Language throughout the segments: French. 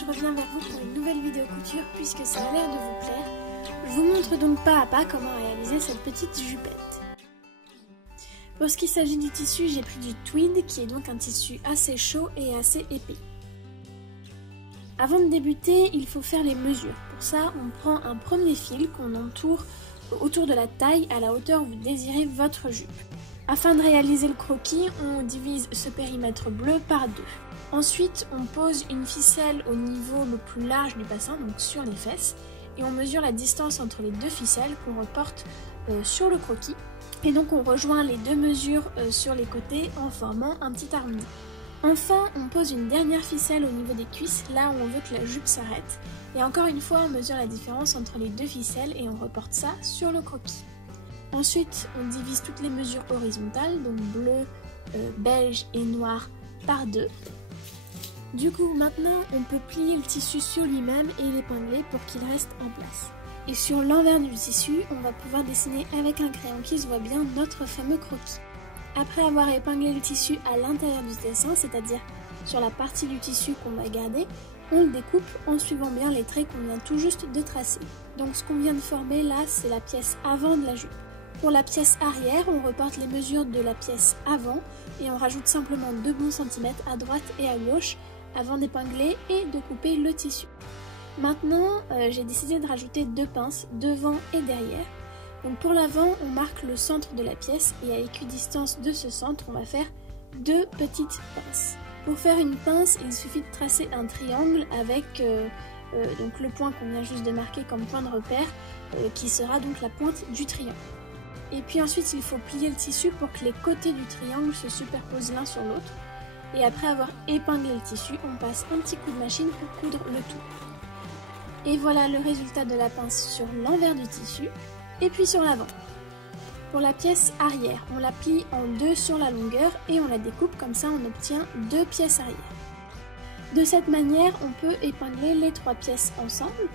je reviens vers vous pour une nouvelle vidéo couture puisque ça a l'air de vous plaire. Je vous montre donc pas à pas comment réaliser cette petite jupette. Pour ce qui s'agit du tissu, j'ai pris du tweed qui est donc un tissu assez chaud et assez épais. Avant de débuter, il faut faire les mesures. Pour ça, on prend un premier fil qu'on entoure autour de la taille à la hauteur où vous désirez votre jupe. Afin de réaliser le croquis, on divise ce périmètre bleu par deux. Ensuite, on pose une ficelle au niveau le plus large du bassin, donc sur les fesses, et on mesure la distance entre les deux ficelles qu'on reporte sur le croquis. Et donc on rejoint les deux mesures sur les côtés en formant un petit harmonique. Enfin, on pose une dernière ficelle au niveau des cuisses, là où on veut que la jupe s'arrête. Et encore une fois, on mesure la différence entre les deux ficelles et on reporte ça sur le croquis. Ensuite, on divise toutes les mesures horizontales, donc bleu, beige et noir par deux. Du coup, maintenant, on peut plier le tissu sur lui-même et l'épingler pour qu'il reste en place. Et sur l'envers du tissu, on va pouvoir dessiner avec un crayon qui se voit bien notre fameux croquis. Après avoir épinglé le tissu à l'intérieur du dessin, c'est-à-dire sur la partie du tissu qu'on va garder, on le découpe en suivant bien les traits qu'on vient tout juste de tracer. Donc ce qu'on vient de former là, c'est la pièce avant de la jupe. Pour la pièce arrière, on reporte les mesures de la pièce avant et on rajoute simplement 2 bons centimètres à droite et à gauche avant d'épingler et de couper le tissu. Maintenant, j'ai décidé de rajouter 2 pinces devant et derrière. Donc pour l'avant, on marque le centre de la pièce et à équidistance de ce centre, on va faire 2 petites pinces. Pour faire une pince, il suffit de tracer un triangle avec donc le point qu'on vient juste de marquer comme point de repère, qui sera donc la pointe du triangle. Et puis ensuite, il faut plier le tissu pour que les côtés du triangle se superposent l'un sur l'autre. Et après avoir épinglé le tissu, on passe un petit coup de machine pour coudre le tout. Et voilà le résultat de la pince sur l'envers du tissu. Et puis sur l'avant. Pour la pièce arrière, on la plie en 2 sur la longueur et on la découpe, comme ça on obtient 2 pièces arrière. De cette manière, on peut épingler les 3 pièces ensemble.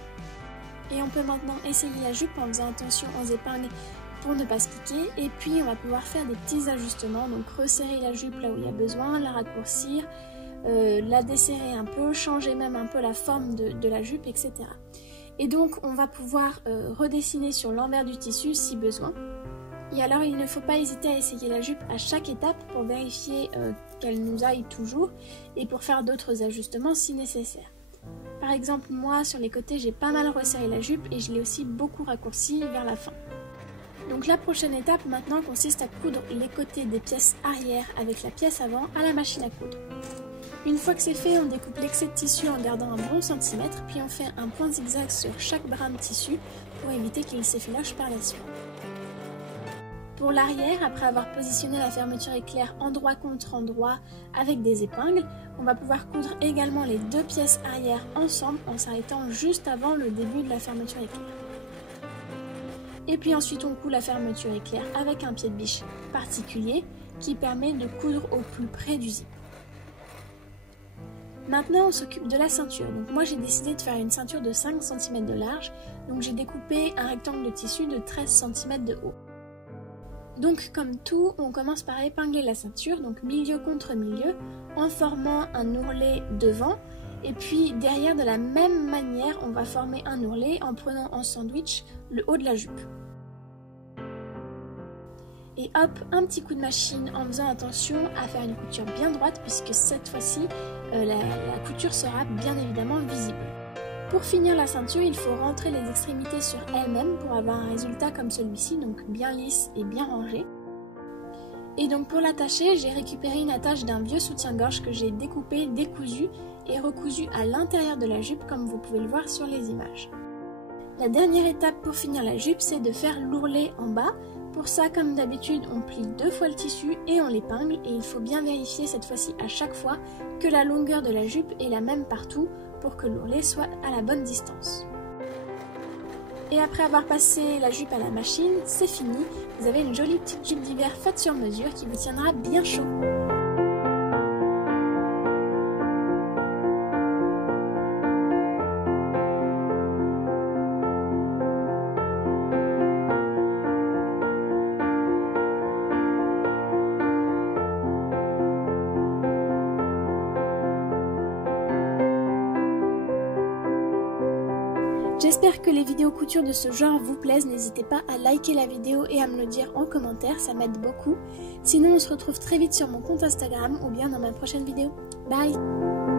Et on peut maintenant essayer la jupe en faisant attention aux épingles pour ne pas se piquer. Et puis on va pouvoir faire des petits ajustements, donc resserrer la jupe là où il y a besoin, la raccourcir, la desserrer un peu, changer même un peu la forme de la jupe, etc. Et donc on va pouvoir redessiner sur l'envers du tissu si besoin. Et alors il ne faut pas hésiter à essayer la jupe à chaque étape pour vérifier qu'elle nous aille toujours et pour faire d'autres ajustements si nécessaire. Par exemple, moi sur les côtés j'ai pas mal resserré la jupe et je l'ai aussi beaucoup raccourcie vers la fin. Donc la prochaine étape maintenant consiste à coudre les côtés des pièces arrière avec la pièce avant à la machine à coudre. Une fois que c'est fait, on découpe l'excès de tissu en gardant un bon centimètre, puis on fait un point zigzag sur chaque brin de tissu pour éviter qu'il s'effiloche par la suite. Pour l'arrière, après avoir positionné la fermeture éclair endroit contre endroit avec des épingles, on va pouvoir coudre également les 2 pièces arrière ensemble en s'arrêtant juste avant le début de la fermeture éclair. Et puis ensuite on coud la fermeture éclair avec un pied de biche particulier qui permet de coudre au plus près du zip. Maintenant on s'occupe de la ceinture. Donc moi j'ai décidé de faire une ceinture de 5 cm de large, donc j'ai découpé un rectangle de tissu de 13 cm de haut. Donc comme tout, on commence par épingler la ceinture, donc milieu contre milieu, en formant un ourlet devant, et puis derrière de la même manière on va former un ourlet en prenant en sandwich le haut de la jupe. Et hop, un petit coup de machine en faisant attention à faire une couture bien droite puisque cette fois-ci, la couture sera bien évidemment visible. Pour finir la ceinture, il faut rentrer les extrémités sur elles-mêmes pour avoir un résultat comme celui-ci, donc bien lisse et bien rangé. Et donc pour l'attacher, j'ai récupéré une attache d'un vieux soutien-gorge que j'ai découpé, décousu et recousu à l'intérieur de la jupe comme vous pouvez le voir sur les images. La dernière étape pour finir la jupe, c'est de faire l'ourlet en bas. Pour ça, comme d'habitude, on plie 2 fois le tissu et on l'épingle et il faut bien vérifier cette fois-ci à chaque fois que la longueur de la jupe est la même partout pour que l'ourlet soit à la bonne distance. Et après avoir passé la jupe à la machine, c'est fini, vous avez une jolie petite jupe d'hiver faite sur mesure qui vous tiendra bien chaud. J'espère que les vidéos couture de ce genre vous plaisent. N'hésitez pas à liker la vidéo et à me le dire en commentaire, ça m'aide beaucoup. Sinon, on se retrouve très vite sur mon compte Instagram ou bien dans ma prochaine vidéo. Bye!